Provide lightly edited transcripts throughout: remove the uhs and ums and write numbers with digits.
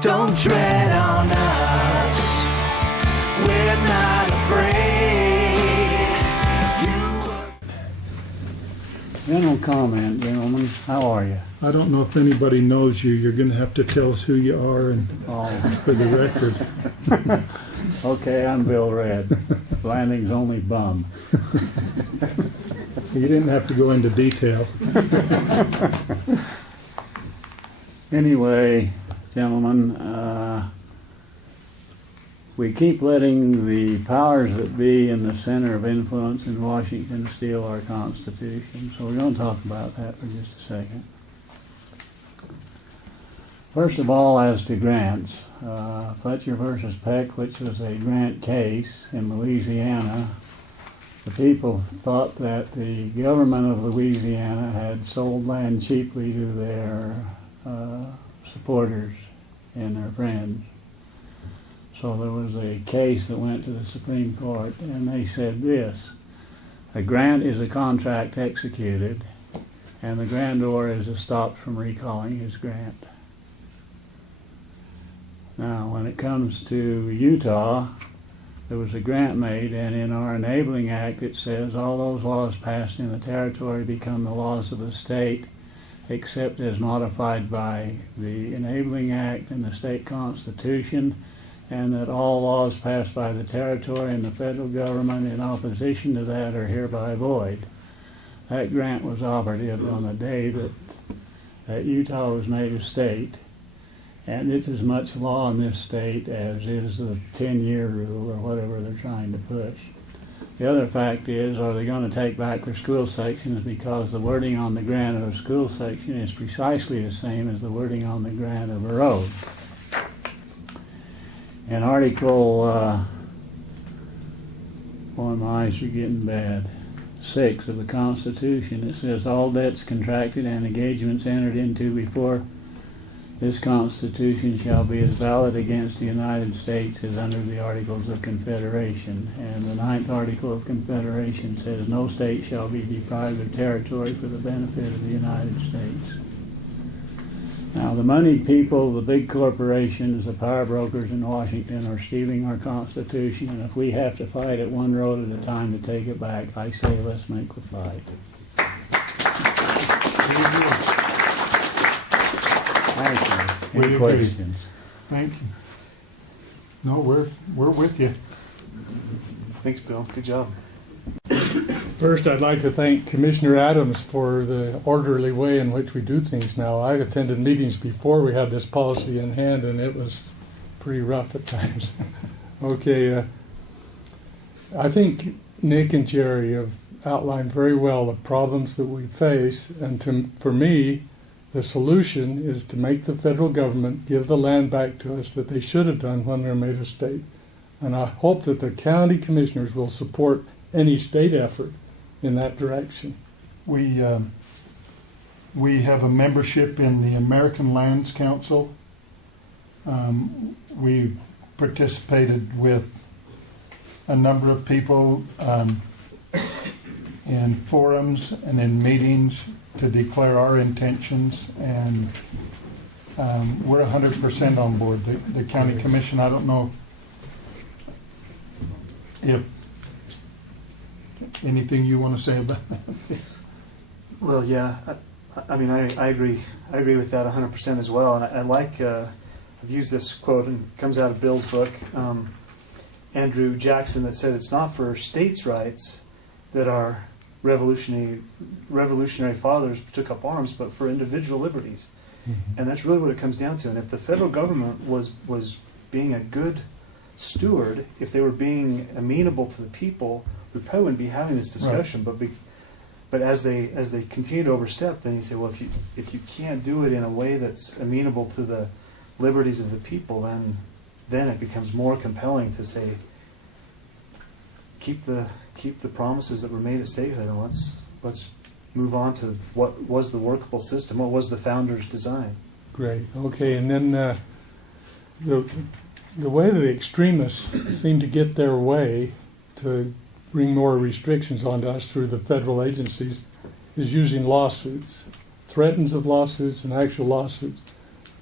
Don't tread on us, we're not afraid. General comment, gentlemen. How are you? I don't know if anybody knows you. You're going to have to tell us who you are and for the record. Okay, I'm Bill Red, Blanding's only bum. You didn't have to go into detail. Anyway, gentlemen, we keep letting the powers that be in the center of influence in Washington steal our Constitution, so we're going to talk about that for just a second. First of all, as to grants, Fletcher versus Peck, which was a grant case in Louisiana, the people thought that the government of Louisiana had sold land cheaply to their supporters and their friends. So there was a case that went to the Supreme Court, and they said this: a grant is a contract executed, and the grantor is stopped from recalling his grant. Now, when it comes to Utah, there was a grant made, and in our Enabling Act it says all those laws passed in the territory become the laws of the state, except as modified by the Enabling Act and the state constitution, and that all laws passed by the territory and the federal government in opposition to that are hereby void. That grant was operative on the day that Utah was made a state, and it's as much law in this state as is the 10-year rule or whatever they're trying to push. The other fact is, are they going to take back their school sections, because the wording on the grant of a school section is precisely the same as the wording on the grant of a road. In Article, boy, my eyes are getting bad, 6 of the Constitution, it says all debts contracted and engagements entered into before this Constitution shall be as valid against the United States as under the Articles of Confederation. And the 9th Article of Confederation says no state shall be deprived of territory for the benefit of the United States. Now, the moneyed people, the big corporations, the power brokers in Washington are stealing our Constitution, and if we have to fight it one road at a time to take it back, I say let's make the fight. Thank you. Any questions? Thank you. No, we're with you. Thanks, Bill. Good job. First, I'd like to thank Commissioner Adams for the orderly way in which we do things now. I attended meetings before we had this policy in hand, and it was pretty rough at times. Okay, I think Nick and Jerry have outlined very well the problems that we face, and for me, the solution is to make the federal government give the land back to us that they should have done when they were made a state. And I hope that the county commissioners will support any state effort in that direction. We have a membership in the American Lands Council. We participated with a number of people in forums and in meetings to declare our intentions, and we're 100% on board. The county commission, I don't know if anything you want to say about that. Well, yeah, I mean, I agree. I agree with that 100% as well. And I like, I've used this quote, and it comes out of Bill's book, Andrew Jackson, that said it's not for states' rights that our revolutionary fathers took up arms, but for individual liberties. Mm-hmm. And that's really what it comes down to. And if the federal government was being a good steward, if they were being amenable to the people, we probably wouldn't be having this discussion. Right. But as they continue to overstep, then you say, well, if you can't do it in a way that's amenable to the liberties of the people, then it becomes more compelling to say, keep the promises that were made at statehood, and let's move on to what was the workable system, what was the founders' design. Great. Okay, and then the way the extremists seem to get their way to bring more restrictions onto us through the federal agencies is using lawsuits, threats of lawsuits and actual lawsuits.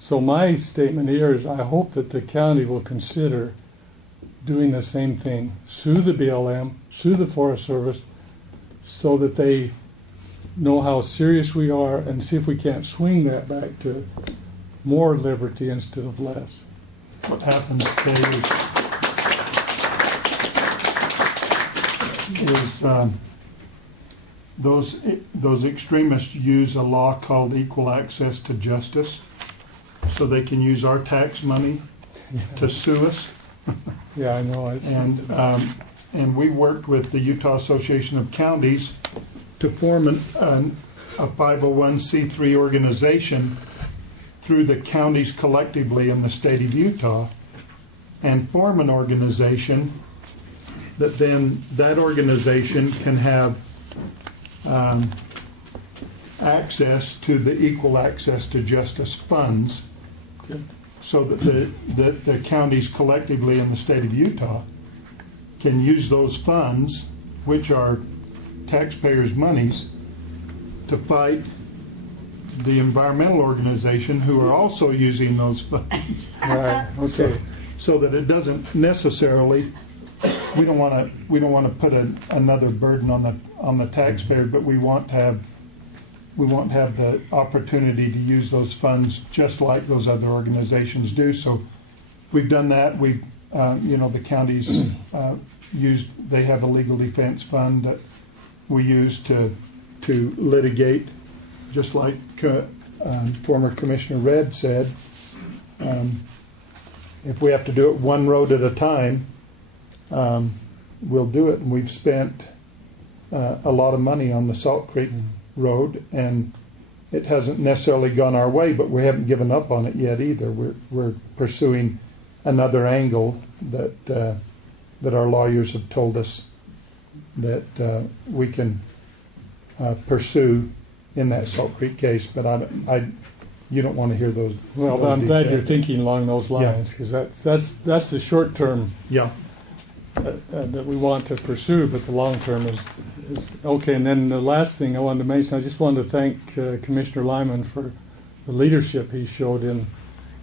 So my statement here is I hope that the county will consider doing the same thing. Sue the BLM, sue the Forest Service, so that they know how serious we are and see if we can't swing that back to more liberty instead of less. What happens today is those extremists use a law called equal access to justice, so they can use our tax money to sue us. Yeah, I know. And we worked with the Utah Association of Counties to form a 501c3 organization through the counties collectively in the state of Utah, and form an organization that then that organization can have access to the equal access to justice funds, so that the counties collectively in the state of Utah can use those funds, which are taxpayers' monies, to fight the environmental organization who are also using those funds. Right. Okay. So that it doesn't necessarily, we don't want to put another burden on the taxpayer, but we want to have the opportunity to use those funds just like those other organizations do. So we've done that. We've the counties they have a legal defense fund that we use to litigate, just like former Commissioner Redd said. If we have to do it one road at a time, we'll do it. And we've spent a lot of money on the Salt Creek Road, and it hasn't necessarily gone our way, but we haven't given up on it yet either. We're pursuing another angle that our lawyers have told us that we can pursue in that Salt Creek case. But you don't want to hear those. Well, those I'm glad details. you're thinking along those lines, because that's the short term Yeah. that we want to pursue, but the long term is okay. And then the last thing I wanted to mention, I just wanted to thank Commissioner Lyman for the leadership he showed in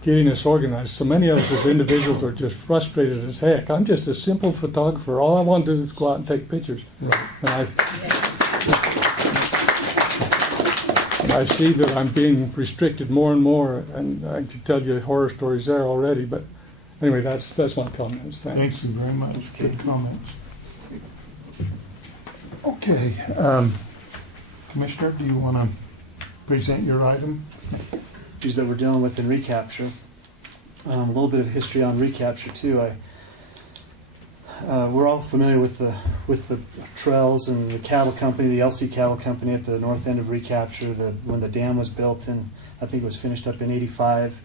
getting us organized. So many of us as individuals are just frustrated as heck. I'm just a simple photographer. All I want to do is go out and take pictures. Right. And I see that I'm being restricted more and more, and I could tell you horror stories there already. But anyway, that's my comments. Thanks. Thank you very much. Good comments. Okay. Commissioner, do you want to present your item? Issues that we're dealing with in Recapture. A little bit of history on Recapture too. We're all familiar with the trails and the cattle company, the LC Cattle Company at the north end of Recapture. When the dam was built, and I think it was finished up in '85.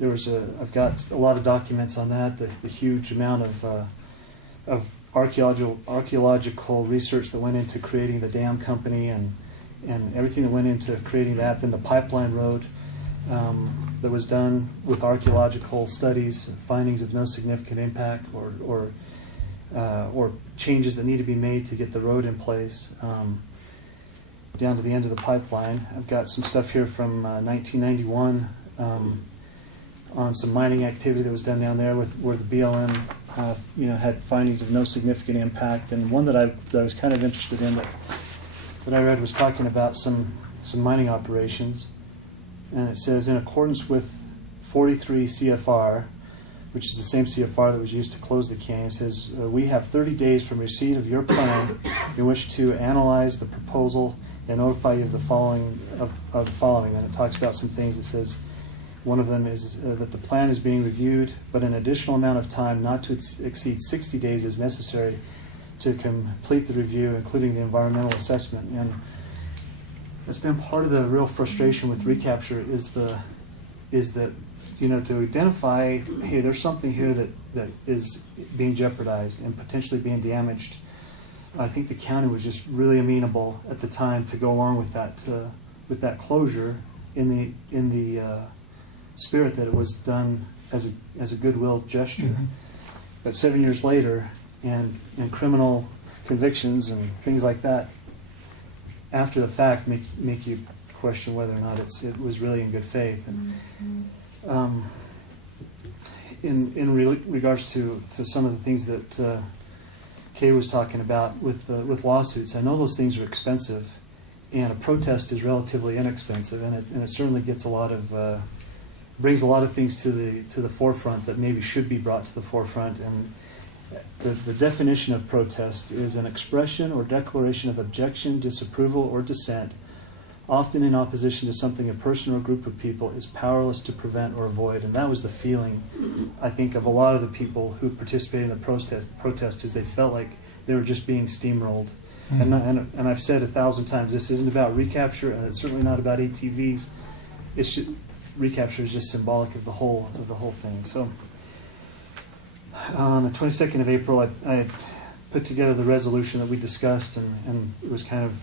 I've got a lot of documents on that. The huge amount of archaeological research that went into creating the dam company, and everything that went into creating that. Then the pipeline road that was done with archaeological studies, findings of no significant impact or changes that need to be made to get the road in place, down to the end of the pipeline. I've got some stuff here from 1991 on some mining activity that was done down there where the BLM had findings of no significant impact. And one that I was kind of interested in that I read was talking about some mining operations. And it says, in accordance with 43 CFR, which is the same CFR that was used to close the canyon, it says, we have 30 days from receipt of your plan in which to analyze the proposal and notify you of the following. And it talks about some things. It says, one of them is that the plan is being reviewed, but an additional amount of time not to exceed 60 days is necessary to complete the review, including the environmental assessment. And it's been part of the real frustration with Recapture is that to identify, hey, there's something here that is being jeopardized and potentially being damaged. I think the county was just really amenable at the time to go along with that closure in the spirit that it was done as a goodwill gesture. Mm-hmm. But 7 years later, and criminal convictions and things like that, after the fact, make you question whether or not it was really in good faith. And regards to some of the things that Kay was talking about with lawsuits, I know those things are expensive, and a protest is relatively inexpensive, and it certainly gets a lot of brings a lot of things to the forefront that maybe should be brought to the forefront. And the definition of protest is an expression or declaration of objection, disapproval, or dissent, often in opposition to something a person or group of people is powerless to prevent or avoid. And that was the feeling, I think, of a lot of the people who participated in the protest is they felt like they were just being steamrolled. And I've said 1,000 times, this isn't about recapture, and it's certainly not about ATVs. Recapture is just symbolic of the whole thing. So on the 22nd of April, I put together the resolution that we discussed, and it was kind of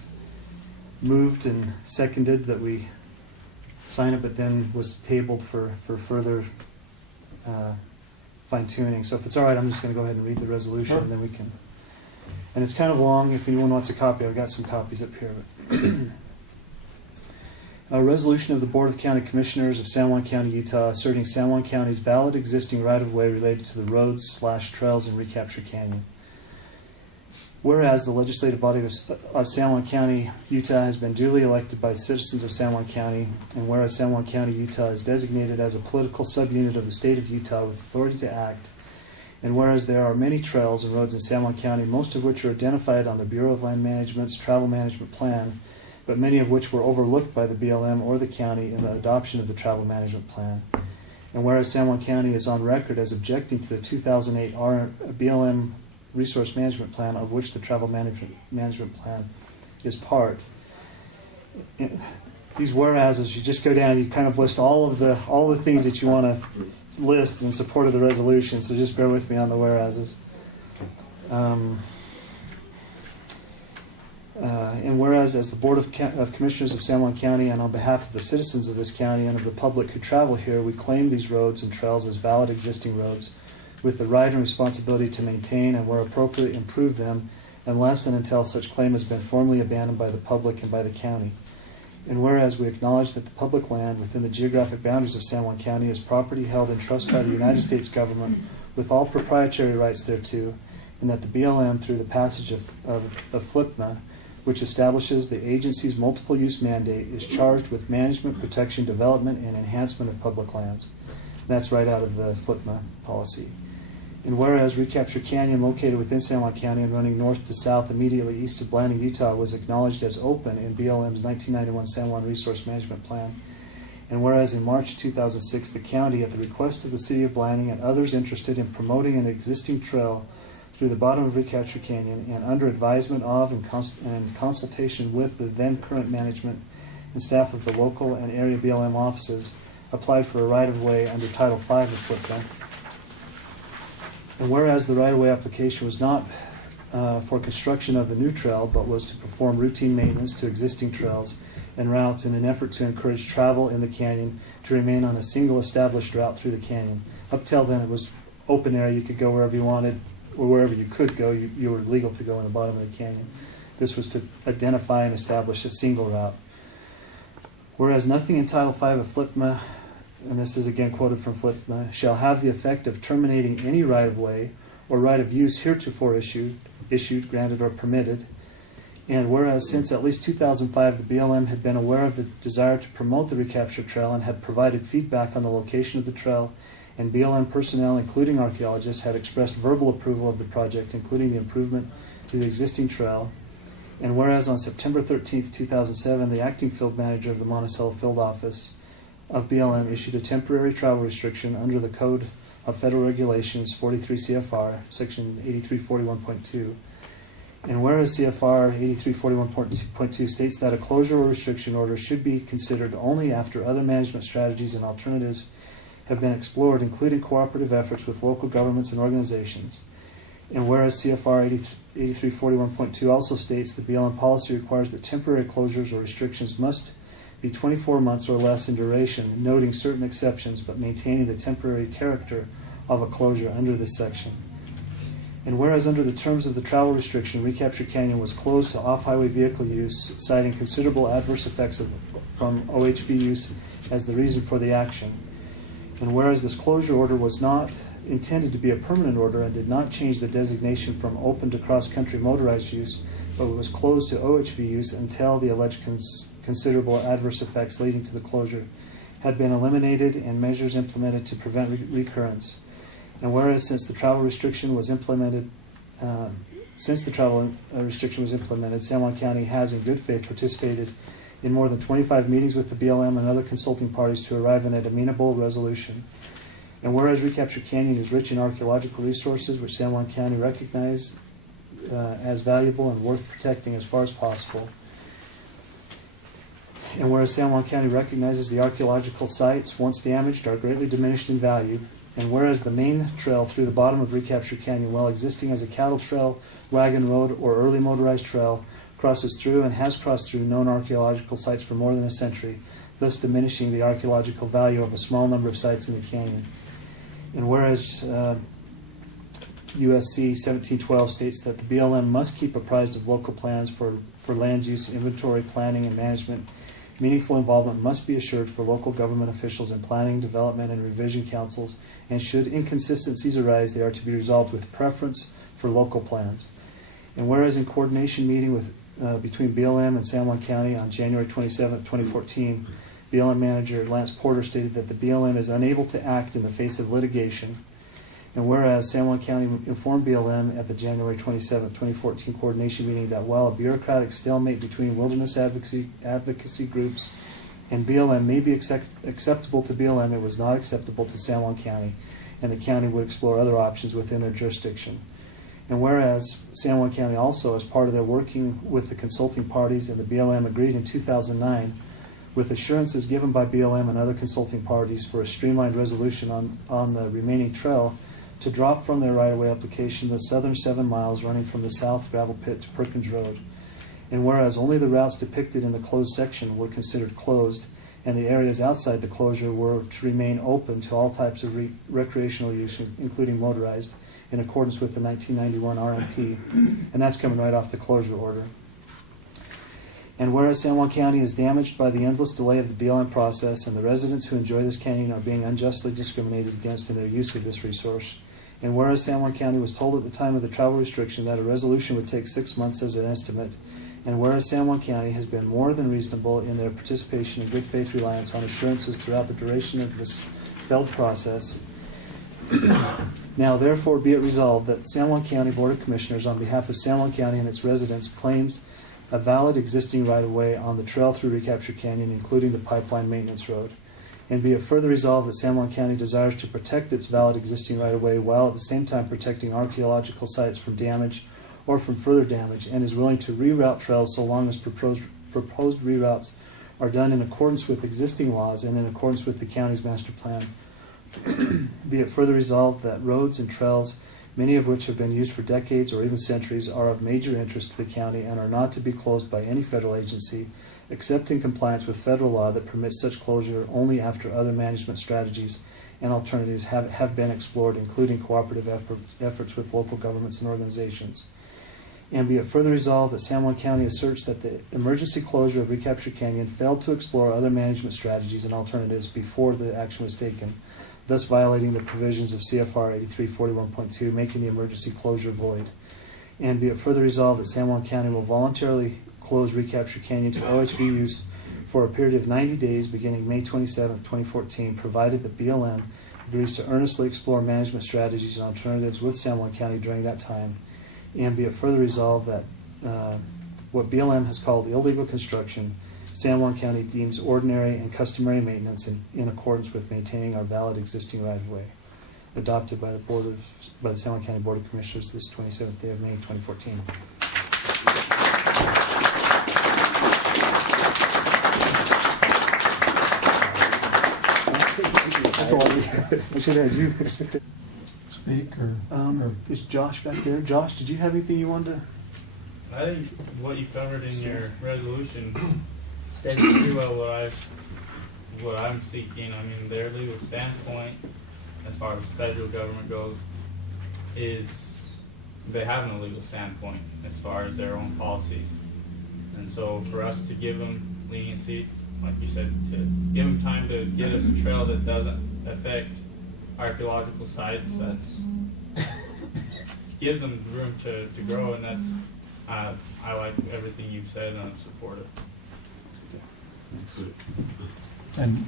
moved and seconded that we sign it, but then was tabled for further fine-tuning. So if it's all right, I'm just going to go ahead and read the resolution, and then we can. And it's kind of long. If anyone wants a copy, I've got some copies up here. A resolution of the Board of County Commissioners of San Juan County, Utah, asserting San Juan County's valid existing right-of-way related to the roads/trails in Recapture Canyon. Whereas the legislative body of San Juan County, Utah has been duly elected by citizens of San Juan County, and whereas San Juan County, Utah is designated as a political subunit of the state of Utah with authority to act, and whereas there are many trails and roads in San Juan County, most of which are identified on the Bureau of Land Management's Travel Management Plan, but many of which were overlooked by the BLM or the county in the adoption of the Travel Management Plan. And whereas San Juan County is on record as objecting to the 2008 BLM Resource Management Plan, of which the Travel Management Plan is part. These whereases, you just go down, you kind of list all the things that you want to list in support of the resolution, so just bear with me on the whereases. And whereas, as the Board of Commissioners of San Juan County, and on behalf of the citizens of this county and of the public who travel here, we claim these roads and trails as valid existing roads, with the right and responsibility to maintain and, where appropriate, improve them, unless and until such claim has been formally abandoned by the public and by the county. And whereas we acknowledge that the public land within the geographic boundaries of San Juan County is property held in trust by the United States government with all proprietary rights thereto, and that the BLM, through the passage of FLPMA, which establishes the agency's multiple use mandate, is charged with management, protection, development, and enhancement of public lands. That's right out of the FLPMA policy. And whereas Recapture Canyon, located within San Juan County and running north to south immediately east of Blanding, Utah, was acknowledged as open in BLM's 1991 San Juan Resource Management Plan. And whereas in March 2006, the county, at the request of the city of Blanding and others interested in promoting an existing trail through the bottom of Recapture Canyon, and under advisement of and consultation with the then current management and staff of the local and area BLM offices, applied for a right-of-way under Title V of FLPMA. And whereas the right-of-way application was not for construction of a new trail, but was to perform routine maintenance to existing trails and routes in an effort to encourage travel in the canyon to remain on a single established route through the canyon. Up till then, it was open area. You could go wherever you wanted, or wherever you could go. You were legal to go in the bottom of the canyon. This was to identify and establish a single route. Whereas nothing in Title V of FLPMA, and this is again quoted from FLPMA, shall have the effect of terminating any right-of-way or right of use heretofore issued, granted, or permitted. And whereas since at least 2005, the BLM had been aware of the desire to promote the Recapture Trail and had provided feedback on the location of the trail, and BLM personnel, including archaeologists, had expressed verbal approval of the project, including the improvement to the existing trail. And whereas on September 13, 2007, the acting field manager of the Monticello Field Office of BLM issued a temporary travel restriction under the Code of Federal Regulations 43 CFR, Section 8341.2. And whereas CFR 8341.2 states that a closure or restriction order should be considered only after other management strategies and alternatives have been explored, including cooperative efforts with local governments and organizations. And whereas CFR 8341.2 also states the BLM policy requires that temporary closures or restrictions must be 24 months or less in duration, noting certain exceptions, but maintaining the temporary character of a closure under this section. And whereas under the terms of the travel restriction, Recapture Canyon was closed to off-highway vehicle use, citing considerable adverse effects from OHV use as the reason for the action. And whereas this closure order was not intended to be a permanent order and did not change the designation from open to cross-country motorized use, but was closed to OHV use until the alleged considerable adverse effects leading to the closure had been eliminated and measures implemented to prevent recurrence. And whereas since the travel restriction was implemented, San Juan County has in good faith participated in more than 25 meetings with the BLM and other consulting parties to arrive at an amenable resolution. And whereas Recapture Canyon is rich in archaeological resources, which San Juan County recognizes as valuable and worth protecting as far as possible. And whereas San Juan County recognizes the archaeological sites, once damaged, are greatly diminished in value. And whereas the main trail through the bottom of Recapture Canyon, while existing as a cattle trail, wagon road, or early motorized trail, crosses through and has crossed through known archaeological sites for more than a century, thus diminishing the archaeological value of a small number of sites in the canyon. And whereas USC 1712 states that the BLM must keep apprised of local plans for land use, inventory, planning, and management, meaningful involvement must be assured for local government officials in planning, development, and revision councils, and should inconsistencies arise, they are to be resolved with preference for local plans. And whereas in coordination meeting with between BLM and San Juan County on January 27, 2014, BLM manager Lance Porter stated that the BLM is unable to act in the face of litigation. And whereas San Juan County informed BLM at the January 27, 2014 coordination meeting that while a bureaucratic stalemate between wilderness advocacy groups and BLM may be acceptable to BLM, it was not acceptable to San Juan County, and the county would explore other options within their jurisdiction. And whereas San Juan County also, as part of their working with the consulting parties and the BLM, agreed in 2009 with assurances given by BLM and other consulting parties for a streamlined resolution on the remaining trail to drop from their right-of-way application the southern 7 miles running from the south gravel pit to Perkins Road. And whereas only the routes depicted in the closed section were considered closed, and the areas outside the closure were to remain open to all types of recreational use, including motorized, in accordance with the 1991 RMP, and that's coming right off the closure order. And whereas San Juan County is damaged by the endless delay of the BLM process, and the residents who enjoy this canyon are being unjustly discriminated against in their use of this resource, and whereas San Juan County was told at the time of the travel restriction that a resolution would take 6 months as an estimate, and whereas San Juan County has been more than reasonable in their participation and good faith reliance on assurances throughout the duration of this failed process, now therefore be it resolved that San Juan County Board of Commissioners, on behalf of San Juan County and its residents, claims a valid existing right-of-way on the trail through Recapture Canyon, including the pipeline maintenance road. And be it further resolved that San Juan County desires to protect its valid existing right-of-way while at the same time protecting archaeological sites from damage or from further damage, and is willing to reroute trails so long as proposed reroutes are done in accordance with existing laws and in accordance with the county's master plan. Be it further resolved that roads and trails, many of which have been used for decades or even centuries, are of major interest to the county and are not to be closed by any federal agency, except in compliance with federal law that permits such closure only after other management strategies and alternatives have been explored, including cooperative efforts with local governments and organizations. And be it further resolved that San Juan County asserts that the emergency closure of Recapture Canyon failed to explore other management strategies and alternatives before the action was taken, thus violating the provisions of CFR 8341.2, making the emergency closure void. And be it further resolved that San Juan County will voluntarily close Recapture Canyon to OHV use for a period of 90 days beginning May 27, 2014, provided that BLM agrees to earnestly explore management strategies and alternatives with San Juan County during that time. And be it further resolved that what BLM has called illegal construction, San Juan County deems ordinary and customary maintenance in accordance with maintaining our valid existing right-of-way. Adopted by the San Juan County Board of Commissioners this 27th day of May 2014. That's all we should have you Speak or is Josh back there? Josh, did you have anything you wanted to? I think what you covered in your resolution states pretty well what I'm seeking. I mean, their legal standpoint, as far as federal government goes, is they have no legal standpoint as far as their own policies. And so for us to give them leniency, like you said, to give them time to get us a trail that doesn't affect archaeological sites. That's gives them room to grow, and that's I like everything you've said, and I support it. And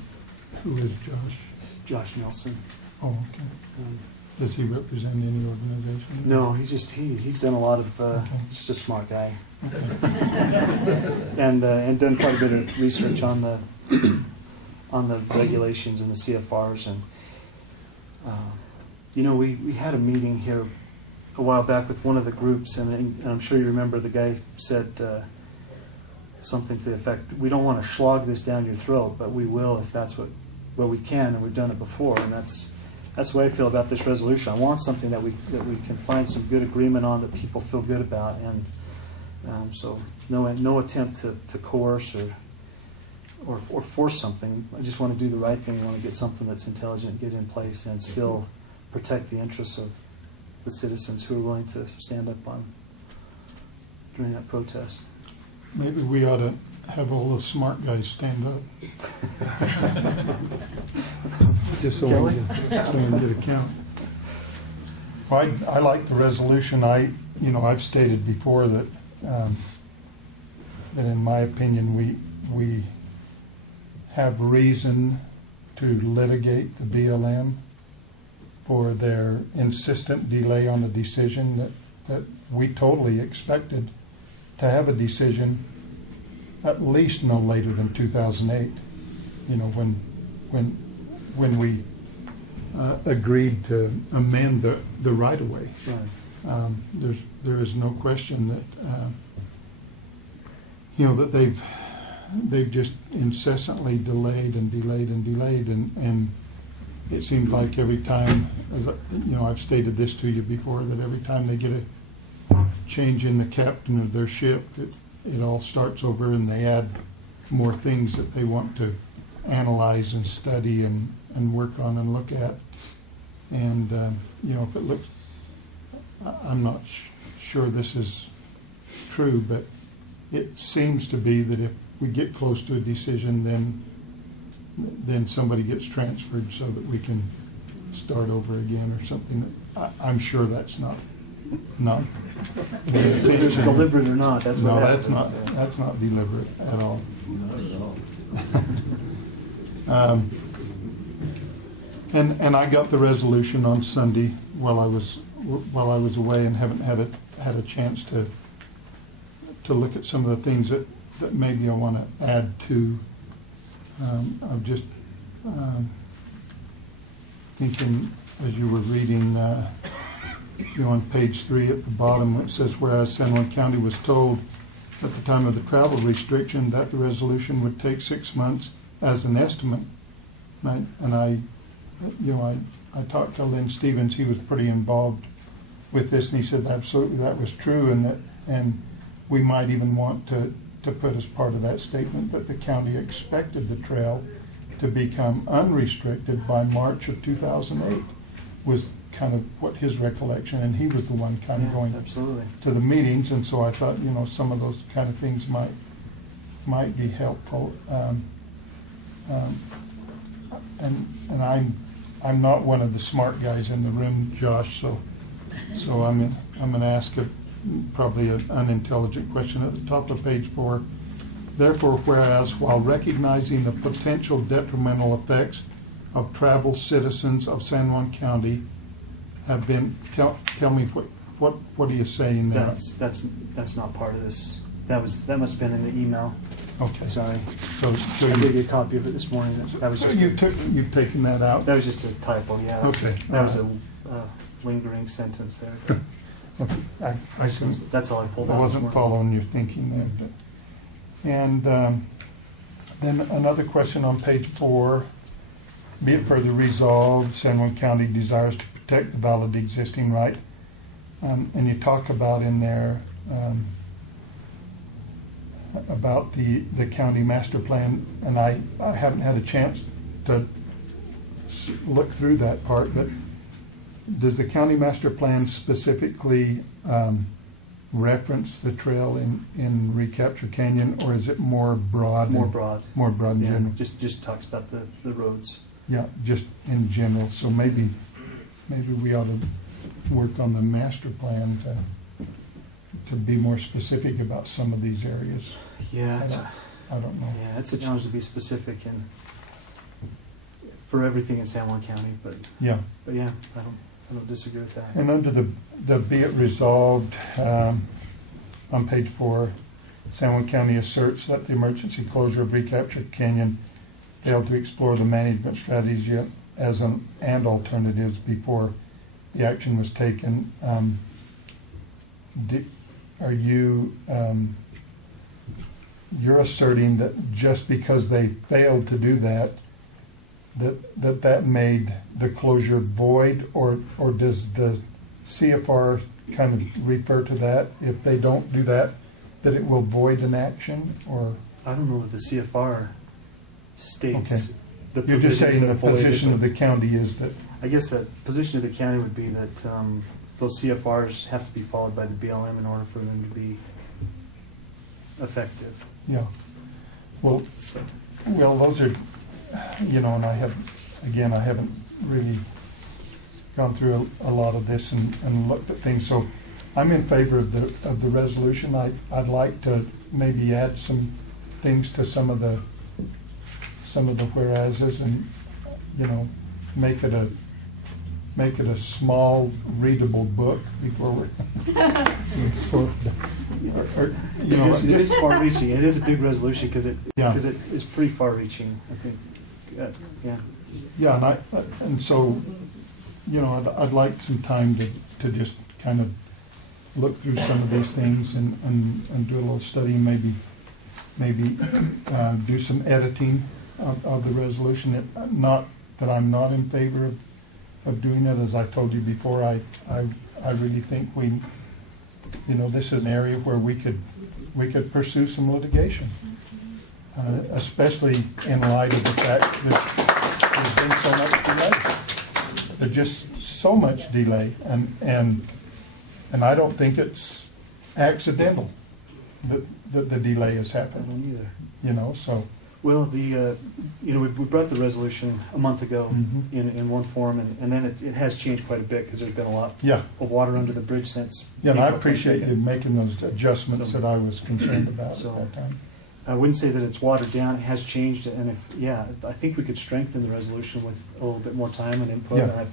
who is Josh? Josh Nelson. Oh, okay. Um, Does he represent any organization? No, he's done a lot of. Okay. He's just a smart guy, Okay. and done quite a bit of research on the regulations and the CFRs, and we had a meeting here a while back with one of the groups, and I'm sure you remember the guy said something to the effect, "We don't want to slog this down your throat, but we will if that's what we can, and we've done it before." And that's the way I feel about this resolution. I want something that we can find some good agreement on, that people feel good about, and so no attempt to coerce or force something. I just want to do the right thing. I want to get something that's intelligent, get in place, and still protect the interests of the citizens who are willing to stand up during that protest. Maybe we ought to have all the smart guys stand up. Just so we can get a count. Well, I like the resolution. I've stated before that that in my opinion we have reason to litigate the BLM for their insistent delay on a decision that we totally expected to have a decision at least no later than 2008. When we agreed to amend the right of way. Right. There is no question that that they've just incessantly delayed and delayed and delayed, and it seems like every time, I've stated this to you before, that every time they get a change in the captain of their ship, it all starts over, and they add more things that they want to analyze and study and work on and look at. And if it looks, I'm not sure this is true, but it seems to be that if we get close to a decision, then somebody gets transferred so that we can start over again or something. I'm sure that's not Whether it's deliberate or not, that's what happens. That's not deliberate at all. Not at all. And I got the resolution on Sunday while I was away, and haven't had a chance to look at some of the things that maybe I want to add to. I'm just thinking, as you were reading, on page 3 at the bottom, it says, whereas San Juan County was told at the time of the travel restriction that the resolution would take 6 months as an estimate. And I talked to Lynn Stevens. He was pretty involved with this, and he said absolutely that was true, and we might even want to put as part of that statement that the county expected the trail to become unrestricted by March of 2008 was kind of what his recollection, and he was the one kind of going absolutely to the meetings, and so I thought some of those kind of things might be helpful. And I'm not one of the smart guys in the room, Josh, so I'm going to ask probably an unintelligent question at the top of page 4. Therefore, whereas while recognizing the potential detrimental effects of travel, citizens of San Juan County have been, tell me what are you saying there? That's not part of this. That must have been in the email. Okay. Sorry. So I gave you a copy of it this morning. That was just you've taken that out? That was just a typo. Yeah. Okay. That was a lingering sentence there. Okay. That's all I pulled out. I wasn't following your thinking there. And then another question on page 4. Be it further resolved, San Juan County desires to protect the valid existing right. And you talk about in there about the county master plan, and I haven't had a chance to look through that part, but does the county master plan specifically reference the trail in Recapture Canyon, or is it more broad? More broad. More broad in Yeah, general? just talks about the roads. Yeah, just in general, so maybe we ought to work on the master plan to be more specific about some of these areas. Yeah, I don't know. yeah, it's a challenge to be specific for everything in San Juan County, but Yeah, yeah, I don't disagree with that. and under the be it resolved, on page 4, San Juan County asserts that the emergency closure of Recapture Canyon failed to explore the management strategy and alternatives before the action was taken. Are you you're asserting that just because they failed to do that made the closure void, or does the CFR kind of refer to that? If they don't do that, that it will void an action, or? I don't know that the CFR states Okay. the You're just provisions saying that the void it, position but of the county is that, I guess the position of the county would be that those CFRs have to be followed by the BLM in order for them to be effective. yeah. Well, those are, and I haven't really gone through a lot of this and looked at things, so I'm in favor of the resolution. I'd like to maybe add some things to some of the whereases, and make it a small readable book before we're It is far-reaching. It is a big resolution because it Yeah. is pretty far-reaching, I think. Yeah. Yeah, and so, I'd like some time to just kind of look through some of these things and do a little study, and maybe do some editing of the resolution. Not that I'm not in favor of doing it, as I told you before. I really think this is an area where we could pursue some litigation, especially in light of the fact that there's been so much delay. There's just so much delay, and I don't think it's accidental that the delay has I happened. don't either. So. Well, we brought the resolution a month ago Mhm. in one form, and then it has changed quite a bit because there's been a lot Yeah, of water under the bridge since. yeah, and I April appreciate you 22nd. making those adjustments So- that I was concerned about So- at that time. I wouldn't say that it's watered down. It has changed, and I think we could strengthen the resolution with a little bit more time and input. Yeah.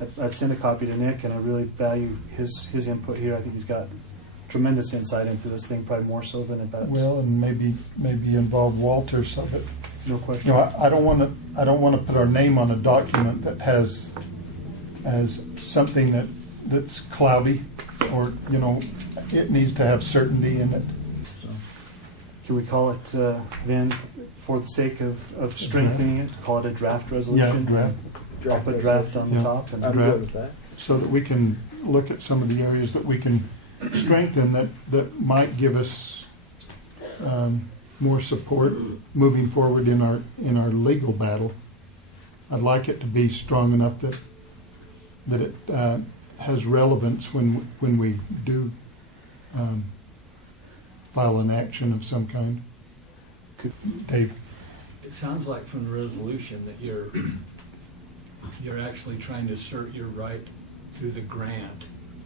And I'd send a copy to Nick, and I really value his input here. I think he's got tremendous insight into this thing, probably more so than about. Well, and maybe involve Walter, so that, No question. I don't want to put our name on a document that has something that's cloudy, or, it needs to have certainty in it. Can we call it then, for the sake of strengthening it, call it a draft resolution? draft. I'll put draft on the Yeah. top. And I'm good with that. So that we can look at some of the areas that we can strengthen that might give us more support moving forward in our legal battle. I'd like it to be strong enough that it has relevance when we do file an action of some kind. Dave? It sounds like from the resolution that you're actually trying to assert your right through the grant,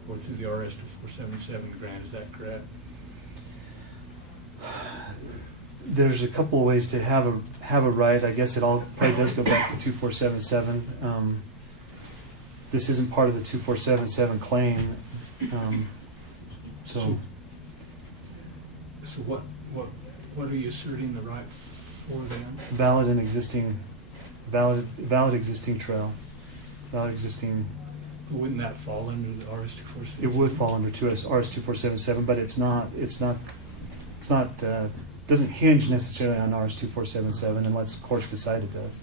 or through the RS 2477 grant. Is that correct? There's a couple of ways to have a right. I guess it all probably does go back to 2477. This isn't part of the 2477 claim. So What are you asserting the right for then? valid existing trail, valid existing. Wouldn't that fall under the RS 2477? It would fall under RS 2477, but it's not. Doesn't hinge necessarily on RS 2477 unless the courts decide it does.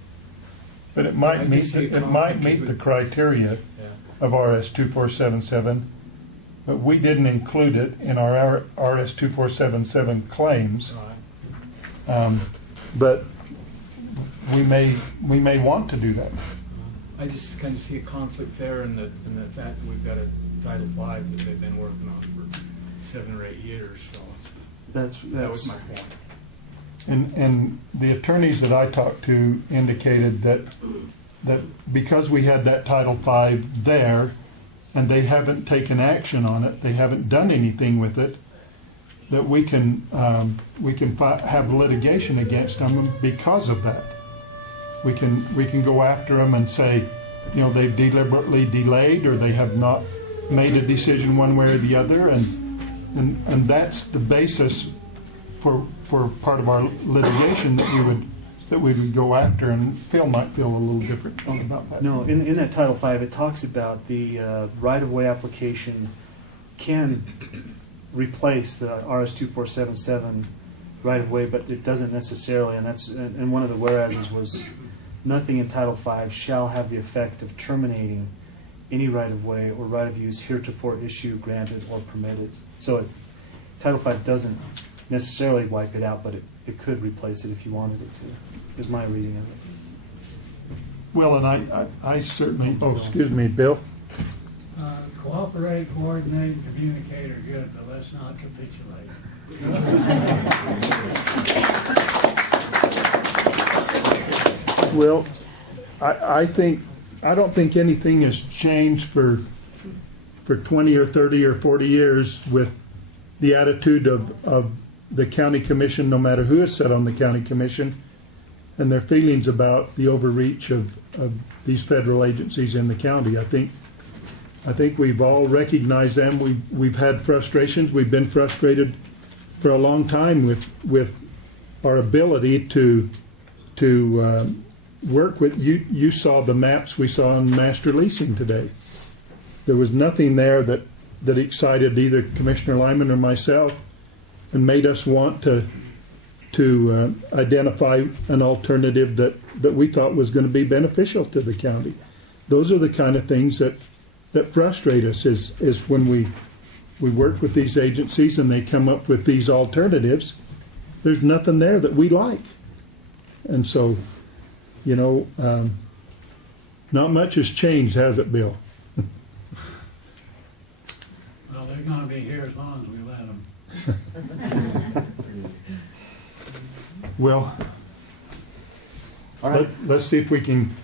But it I might meet just see it meet the criteria Yeah. of RS 2477, but we didn't include it in our RS 2477 claims. Right. But we may want to do that. I just kind of see a conflict there in the fact that we've got a Title V that they've been working on for 7 or 8 years. So that was my point. And the attorneys that I talked to indicated that because we had that Title V there, and they haven't taken action on it, they haven't done anything with it, that we can have litigation against them because of that. We can go after them and say, you know, they've deliberately delayed, or they have not made a decision one way or the other, and that's the basis for part of our litigation that we would go after. And Phil might feel a little different about that. No, in that Title V, it talks about the right-of-way application can replace the RS-2477 right-of-way, but it doesn't necessarily, and one of the whereases was, nothing in Title V shall have the effect of terminating any right-of-way or right-of-use heretofore issued, granted, or permitted. So Title V doesn't necessarily wipe it out, but it could replace it if you wanted it to, is my reading of it. Well, and I certainly, excuse me, Bill. Cooperate, coordinate, and communicate are good, but let's not capitulate. Well, I don't think anything has changed for 20 or 30 or 40 years with the attitude of the county commission, no matter who is set on the county commission, and their feelings about the overreach of these federal agencies in the county. I think we've all recognized them. We've had frustrations. We've been frustrated for a long time with our ability to work with. You saw the maps we saw in master leasing today. There was nothing there that excited either Commissioner Lyman or myself and made us want to identify an alternative that we thought was going to be beneficial to the county. Those are the kind of things that frustrate us, is when we work with these agencies and they come up with these alternatives. There's nothing there that we like. And so, you know, not much has changed, has it, Bill? Well, they're gonna be here as long as we let them. Well, All right. let's see if we can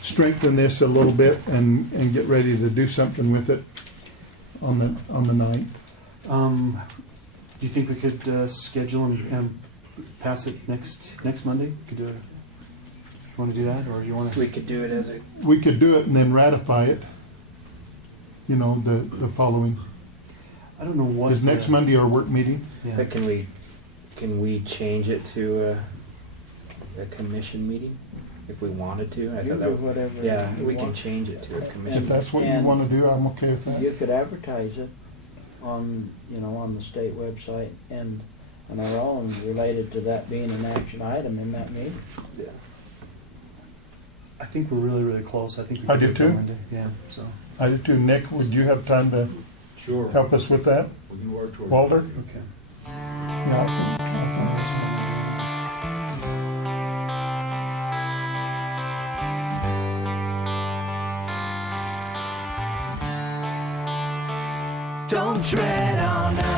strengthen this a little bit and get ready to do something with it on the 9th. Do you think we could schedule and pass it next Monday? Could do it. You want to do that, or you want to? We could do it as a. We could do it and then ratify it. You know, the following. I don't know what. Is next Monday our work meeting? Yeah. But can we change it to a commission meeting if we wanted to? I You thought do that whatever yeah, you we can want. change it to a If commission. that's what you And- want to do, I'm okay with that. You could advertise it on the state website and our own, related to that being an action item in that meeting. Yeah. I think we're really, really close. I think we I can do it too. by Monday. Yeah. So. I do too. Nick, would you have time to Sure. help us with that? We can work toward Walter? Okay. Yeah, I think that's Don't tread on us.